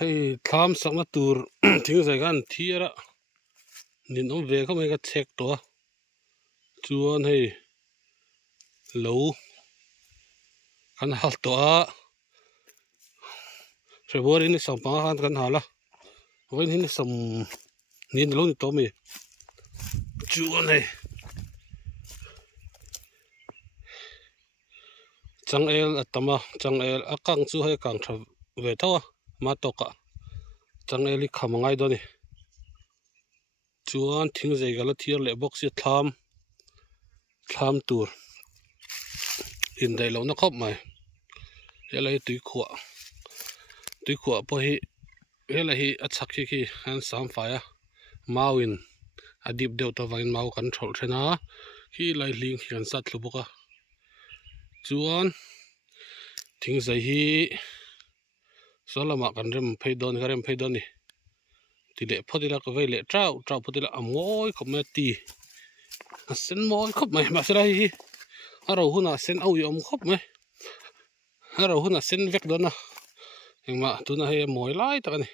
hay tham sakna tur thing zai gan thiara nin om ve kho mai ka chek to chuan hei lo kan hal to a February ni sam pa kan hala wen hin sam nin lo ni to mi chuan hei chang el atama chang el akang chu hei kang tha ve thawa ma to ka chang eli khamangai do ni chuan thing zai gala thiar le box si thlam tur in dai lo na khop mai helai tui khua po hi helai hi achak hi han sam fa ya mawin adip deuh to vain mau kan thol thena hi lai ling hian sat lu boka chuan thing zai hi solama kan rem pheidon ka rem pheidon ni ti le phodila ka vei le trau phodila amoi khop ma ti a sen moi khop mai ma sra hi aro huna sen au yom khop mai aro huna sen vek dona engma tuna he moi lai ta ni